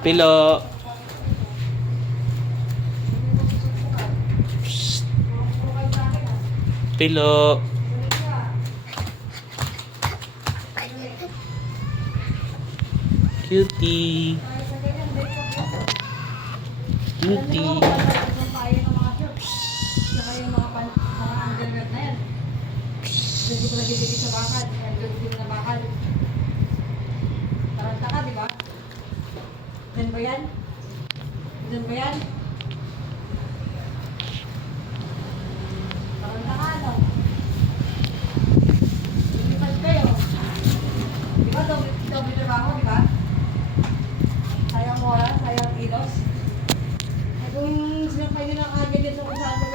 Pilo. Pilo. Cutie. Cutie. Hindi ko nagdidikit sa bakal. Hindi ko na bakal. Taranta ka, di ba? Diyan ba yan? Diyan ba yan? Taranta ka, ano? Lumipad kayo. Di ba? Doble trabaho, di ba? Sayang oras, sayang kilos. Eh kung sinampay nyo ng agad yan sa kung saan